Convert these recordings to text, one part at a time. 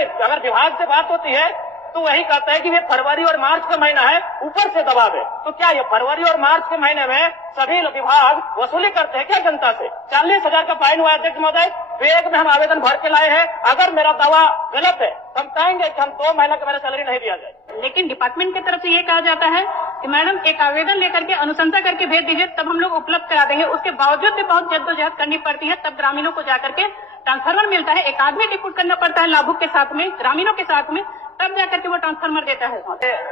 अगर विभाग से बात होती है तो वही कहता है कि ये फरवरी और मार्च का महीना है, ऊपर से दबाव है। तो क्या ये फरवरी और मार्च के महीने में सभी विभाग वसूली करते हैं क्या जनता से? 40,000 का फाइन हुआ अध्यक्ष महोदय, वेग में हम आवेदन भर के लाए हैं। अगर मेरा दावा गलत है तो हम कहेंगे कि हम 2 महीने का मेरा सैलरी नहीं दिया जाए। लेकिन डिपार्टमेंट की तरफ से ये कहा जाता है कि मैडम एक आवेदन लेकर के अनुशंसा करके भेज दीजिए, तब हम लोग उपलब्ध करा देंगे। उसके बावजूद भी बहुत जद्दोजहद करनी पड़ती है, तब ग्रामीणों को जाकर के ट्रांसफार्मर मिलता है। एक आदमी डिप्यूट करना पड़ता है लाभुक के साथ में, ग्रामीणों के साथ में, तब जाकर के वो ट्रांसफार्मर देता है।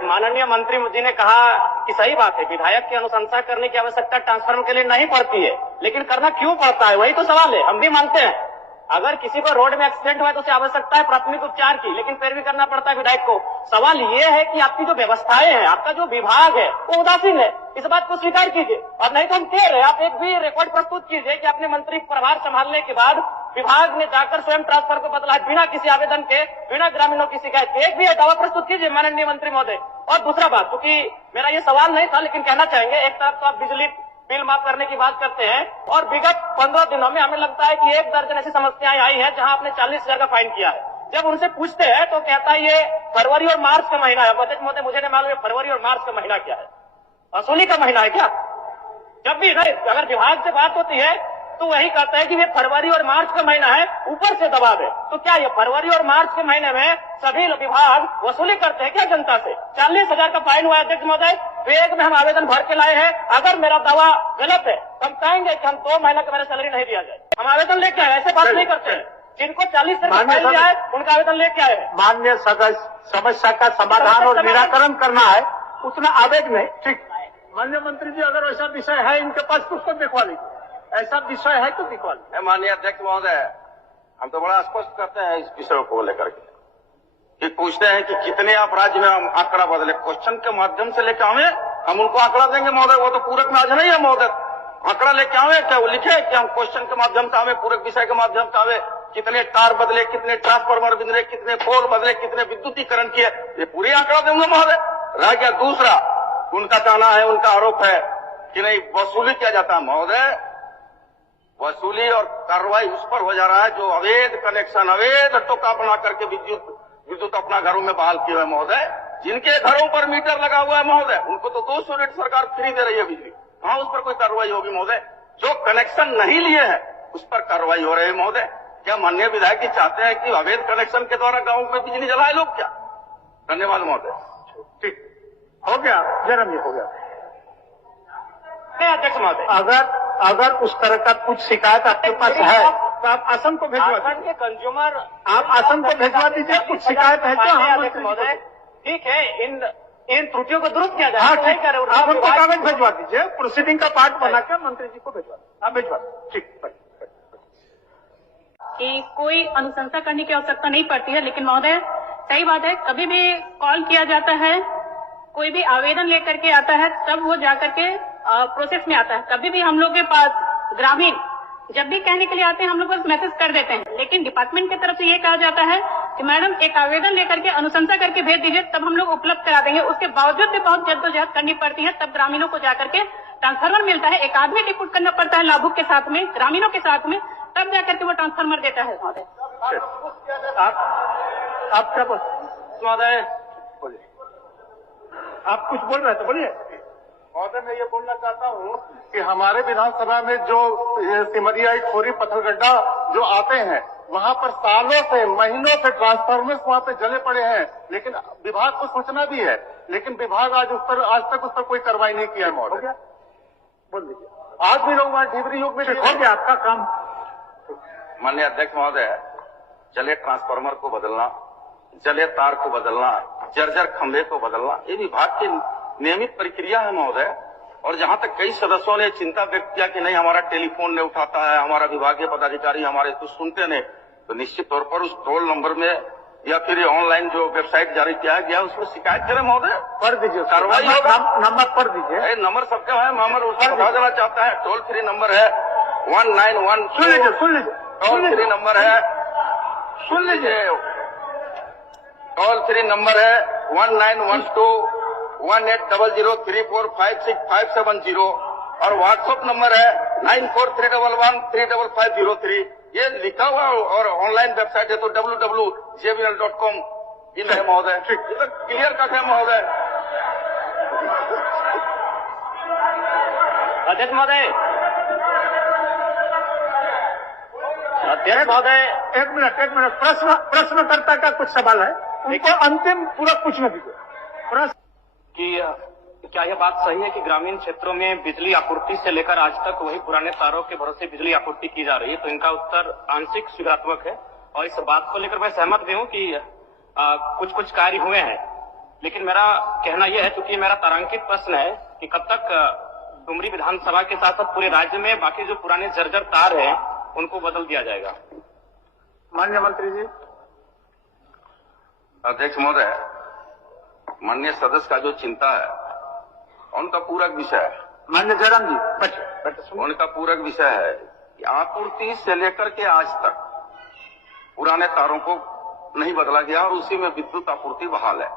माननीय मंत्री जी ने कहा कि सही बात है, विधायक की अनुशंसा करने की आवश्यकता ट्रांसफार्मर के लिए नहीं पड़ती है, लेकिन करना क्यों पड़ता है, वही तो सवाल है। हम भी मानते हैं अगर किसी को रोड में एक्सीडेंट हुआ तो उसे आवश्यकता है प्राथमिक उपचार की, लेकिन फिर भी करना पड़ता है विधायक को। सवाल ये है कि आपकी जो व्यवस्थाएं हैं, आपका जो विभाग है वो उदासीन है, इस बात को स्वीकार कीजिए। और नहीं तो हम कह रहे हैं, आप एक भी रिकॉर्ड प्रस्तुत कीजिए कि अपने मंत्री प्रभार संभालने के बाद विभाग ने जाकर स्वयं ट्रांसफर को बदला बिना किसी आवेदन के, बिना ग्रामीणों की शिकायत के। एक भी दावा प्रस्तुत कीजिए माननीय मंत्री महोदय। और दूसरा बात, क्योंकि मेरा ये सवाल नहीं था लेकिन कहना चाहेंगे, एक तरफ तो आप बिजली बिल माफ करने की बात करते हैं और विगत 15 दिनों में हमें लगता है कि 1 दर्जन ऐसी समस्याएं आई हैं जहां आपने 40,000 का फाइन किया है। जब उनसे पूछते हैं तो कहता है ये फरवरी और मार्च का महीना है। अध्यक्ष महोदय, मुझे नहीं मालूम फरवरी और मार्च का महीना क्या है, वसूली का महीना है क्या? जब भी अगर विभाग से बात होती है तो वही कहता है कि ये फरवरी और मार्च का महीना है, ऊपर से दबाव है। तो क्या ये फरवरी और मार्च के महीने में सभी विभाग वसूली करते हैं क्या जनता से? 40,000 का फाइन हुआ अध्यक्ष महोदय, वेग में हम आवेदन भर के लाए हैं। अगर मेरा दावा गलत है तो हम कहेंगे कि हम 2 महीने का मेरा सैलरी नहीं दिया जाए। हम आवेदन लेके आए, ऐसे बात नहीं करते हैं। जिनको 40,000 का फाइन दिया है उनका आवेदन लेके आए। माननीय सदस्य, समस्या का समाधान और निराकरण करना है, उतना आवेग नहीं। ठीक, माननीय मंत्री जी, अगर ऐसा विषय है इनके पास तो उसको दिखवा लीजिए। ऐसा विषय है तो दिखवा लीजिए। माननीय अध्यक्ष महोदय, हम तो बड़ा स्पष्ट करते हैं इस विषय को लेकर के कि पूछते हैं कि कितने आप राज्य में हम आंकड़ा बदले, क्वेश्चन के माध्यम से लेकर आवे, हम उनको आंकड़ा देंगे महोदय। वो तो पूरक में आज नहीं है महोदय, आंकड़ा लेके आवे क्या वो लिखे कि हम क्वेश्चन के माध्यम से आवे, पूरक विषय के माध्यम से आवे, कितने तार बदले, कितने ट्रांसफार्मर बदले, कितने पोल बदले, कितने विद्युतीकरण किए, ये पूरी आंकड़ा देंगे महोदय। रह गया दूसरा, उनका कहना है, उनका आरोप है कि नहीं वसूली किया जाता है महोदय। वसूली और कार्रवाई उस पर हो जा रहा है जो अवैध कनेक्शन, अवैध टोका बना करके विद्युत अपना घरों में बहाल किए हुए महोदय। जिनके घरों पर मीटर लगा हुआ है महोदय, उनको तो 200 यूनिट सरकार फ्री दे रही है बिजली, कहां उस पर कोई कार्रवाई होगी महोदय? जो कनेक्शन नहीं लिए हैं उस पर कार्रवाई हो रही है महोदय। क्या माननीय विधायक जी चाहते हैं कि अवैध कनेक्शन के द्वारा गांव में बिजली जलाए लोग क्या? धन्यवाद महोदय। ठीक हो गया, जन्म ये हो गया। अध्यक्ष महोदय, अगर उस तरह का कुछ शिकायत आपके पास है तो आप आसन को भिजवा दीजिए। कंज्यूमर आप आसन को भिजवा दीजिए। कुछ शिकायत है तो हम अध्यक्ष महोदय, ठीक है, इन त्रुटियों को दुरुस्त किया जाए। हाँ, ठीक है, आप उनको कागज भिजवा दीजिए, प्रोसीडिंग का पार्ट बना के मंत्री जी को भिजवा दीजिए। आप भिजवा दीजिए। ठीक, कि कोई अनुशंसा करने की आवश्यकता नहीं पड़ती है। लेकिन महोदय सही बात है, कभी भी कॉल किया जाता है, कोई भी आवेदन लेकर के आता है, तब वो जाकर के प्रोसेस में आता है। कभी भी हम लोग के पास ग्रामीण जब भी कहने के लिए आते हैं, हम लोग बस मैसेज कर देते हैं। लेकिन डिपार्टमेंट की तरफ से ये कहा जाता है कि मैडम एक आवेदन लेकर के अनुशंसा करके भेज दीजिए, तब हम लोग उपलब्ध करा देंगे। उसके बावजूद भी बहुत जद्दोजहद करनी पड़ती है, तब ग्रामीणों को जाकर के ट्रांसफार्मर मिलता है। एक आदमी डिप्यूट करना पड़ता है लाभुक के साथ में, ग्रामीणों के साथ में, तब जाकर के वो ट्रांसफार्मर देता है महोदय। आप क्या बोल महोदय? बोलिए, आप कुछ बोल रहे थे, बोलिए। महोदय, मैं ये बोलना चाहता हूँ कि हमारे विधानसभा में जो सिमरिया, खोरी, पत्थरगड्ढा जो आते हैं, वहाँ पर सालों से, महीनों से ट्रांसफार्मर्स वहाँ पे जले पड़े हैं, लेकिन विभाग को सूचना भी है, लेकिन विभाग आज तक उस पर कोई कार्रवाई नहीं किया है महोदय। बोल दीजिए। आज भी लोग वहाँ ढिबरी युग में हो गया आपका काम। माननीय अध्यक्ष महोदय, जले ट्रांसफार्मर को बदलना, जले तार को बदलना, जर्जर खंभे को बदलना, ये विभाग की नियमित प्रक्रिया है महोदय। और जहां तक कई सदस्यों ने चिंता व्यक्त किया कि नहीं हमारा टेलीफोन नहीं उठाता है, हमारा विभागीय पदाधिकारी हमारे कुछ सुनते नहीं, तो निश्चित तौर पर उस टोल नंबर में या फिर ऑनलाइन जो वेबसाइट जारी किया गया उसमें शिकायत करें महोदय, कर दीजिए, कार्रवाई होगा। नंबर कर दीजिए। नंबर सबका है, नंबर उसको बता देना चाहता है। टोल फ्री नंबर है 191। सुन लीजिए। टोल फ्री नंबर है, सुन लीजिए, टोल फ्री नंबर है 1912 180034565570 और व्हाट्सएप नंबर है 9431135503। ये लिखा हुआ और ऑनलाइन वेबसाइट है तो www jbl.com इन है महोदय, क्लियर कट है महोदय। अध्यक्ष महोदय, अध्यक्ष महोदय, एक मिनट, प्रश्नकर्ता का कुछ सवाल है, उनको अंतिम पूरा पूछने दीजिए। प्रश्न कि क्या यह बात सही है कि ग्रामीण क्षेत्रों में बिजली आपूर्ति से लेकर आज तक वही पुराने तारों के भरोसे बिजली आपूर्ति की जा रही है? तो इनका उत्तर आंशिक स्वीकारात्मक है और इस बात को लेकर मैं सहमत भी हूँ कि कुछ कार्य हुए हैं, लेकिन मेरा कहना यह है, क्योंकि मेरा तारांकित प्रश्न है कि कब तक डुमरी विधानसभा के साथ साथ पूरे राज्य में बाकी जो पुराने जर्जर तार हैं उनको बदल दिया जाएगा? माननीय मंत्री जी। अध्यक्ष महोदय, माननीय सदस्य का जो चिंता है उनका पूरक विषय है। माननीय जयराम जी, उनका पूरक विषय है कि आपूर्ति से लेकर के आज तक पुराने तारों को नहीं बदला गया और उसी में विद्युत आपूर्ति बहाल है।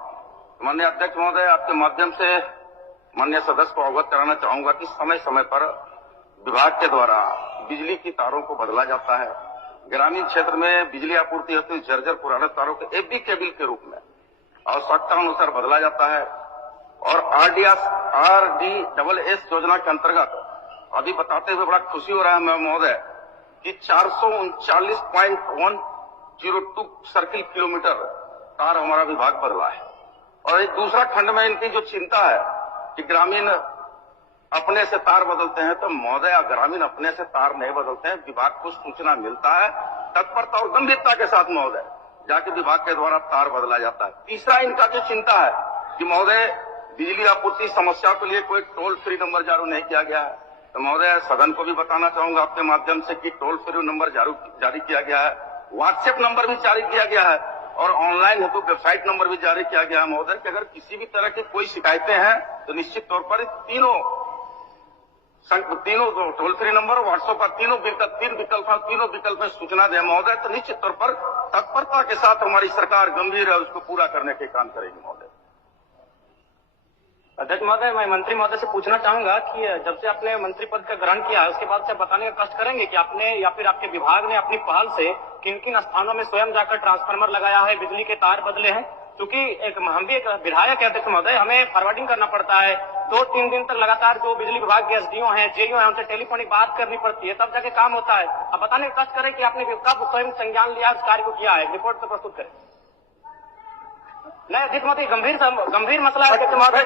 माननीय अध्यक्ष महोदय, आपके माध्यम से माननीय सदस्य को अवगत कराना चाहूंगा कि समय समय पर विभाग के द्वारा बिजली की तारों को बदला जाता है। ग्रामीण क्षेत्र में बिजली आपूर्ति होती है, जर्जर पुराने तारों के एफबी केबल के रूप में आवश्यकता अनुसार बदला जाता है। और RDSS योजना के अंतर्गत अभी बताते हुए बड़ा खुशी हो रहा है महोदय कि 439.102 सर्किल किलोमीटर तार हमारा विभाग बदला है। और एक दूसरा खंड में इनकी जो चिंता है कि ग्रामीण अपने से तार बदलते हैं, तो महोदय ग्रामीण अपने से तार नहीं बदलते हैं, विभाग को सूचना मिलता है, तत्परता और गंभीरता के साथ महोदय जाके विभाग के द्वारा तार बदला जाता है। तीसरा इनका जो चिंता है कि महोदय बिजली आपूर्ति समस्या के लिए कोई टोल फ्री नंबर जारी नहीं किया गया है, तो महोदय सदन को भी बताना चाहूंगा आपके माध्यम से कि टोल फ्री नंबर जारी किया गया है, व्हाट्सएप नंबर भी जारी किया गया है और ऑनलाइन हेतु वेबसाइट नंबर भी जारी किया गया है महोदय कि अगर किसी भी तरह की कोई शिकायतें हैं तो निश्चित तौर पर तीनों टोल फ्री नंबर व्हाट्सएप पर तीन विकल्प में सूचना दें महोदय, तो निश्चित तौर पर तत्परता के साथ हमारी सरकार गंभीर है, उसको पूरा करने के काम करेगी महोदय। अध्यक्ष महोदय, मैं मंत्री महोदय से पूछना चाहूंगा कि जब से आपने मंत्री पद का ग्रहण किया है उसके बाद से बताने का कष्ट करेंगे कि आपने या फिर आपके विभाग ने अपनी पहल से किन किन स्थानों में स्वयं जाकर ट्रांसफार्मर लगाया है, बिजली के तार बदले हैं? क्योंकि हम भी एक विधायक है अध्यक्ष महोदय, हमें फॉरवर्डिंग करना पड़ता है, 2-3 दिन तक लगातार जो बिजली विभाग के SDO हैं, JO हैं, उनसे टेलीफोनिक बात करनी पड़ती है, तब जाके काम होता है। अब बताने का कष्ट करें कि आपने कब स्वयं संज्ञान लिया, उस कार्य को किया है, रिपोर्ट तो प्रस्तुत करें। नहीं अध्यक्ष महोदय, गंभीर मसला है अध्यक्ष महोदय,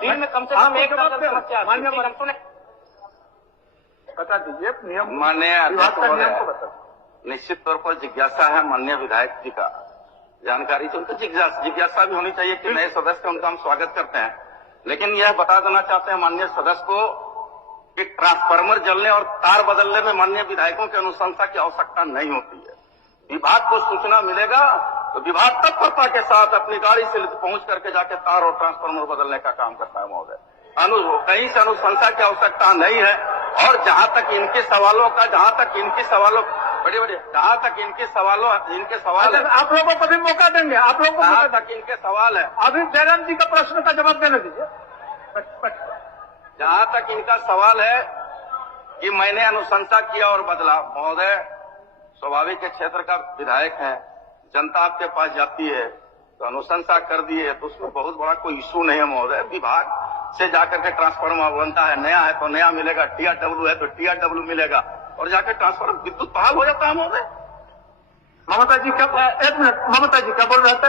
दिन में कम से कम एक समस्या बता दीजिए नियम। माननीय अध्यक्ष महोदय, निश्चित तौर पर जिज्ञासा है माननीय विधायक जी का, जानकारी तो उनको जिज्ञासा भी होनी चाहिए कि नए सदस्य उनका हम स्वागत करते हैं, लेकिन यह बता देना चाहते हैं माननीय सदस्य को कि ट्रांसफार्मर जलने और तार बदलने में माननीय विधायकों की अनुशंसा की आवश्यकता नहीं होती है। विभाग को सूचना मिलेगा तो विभाग तत्परता के साथ अपनी गाड़ी से पहुंच करके जाके तार और ट्रांसफार्मर बदलने का काम करता है महोदय। कहीं से अनुशंसा की आवश्यकता नहीं है। और जहां तक इनके सवालों इनके सवाल है, आप लोगों को भी मौका देंगे, आप लोगों को जहां तक इनके सवाल है, अभी जयराम जी का प्रश्न का जवाब देने दीजिए। जहां तक इनका सवाल है कि मैंने अनुशंसा किया और बदला, महोदय स्वाभाविक के क्षेत्र का विधायक है, जनता आपके पास जाती है तो अनुशंसा कर दी है तो उसमें बहुत बड़ा कोई इशू नहीं है महोदय। विभाग से जाकर के ट्रांसफार्मर बनता है, नया है तो नया मिलेगा, TRW है तो TRW मिलेगा और जाकर ट्रांसफार्मर विद्युत बहाल हो जाता है महोदय। ममता जी क्या, एक मिनट, ममता जी क्या बोल रहे थे?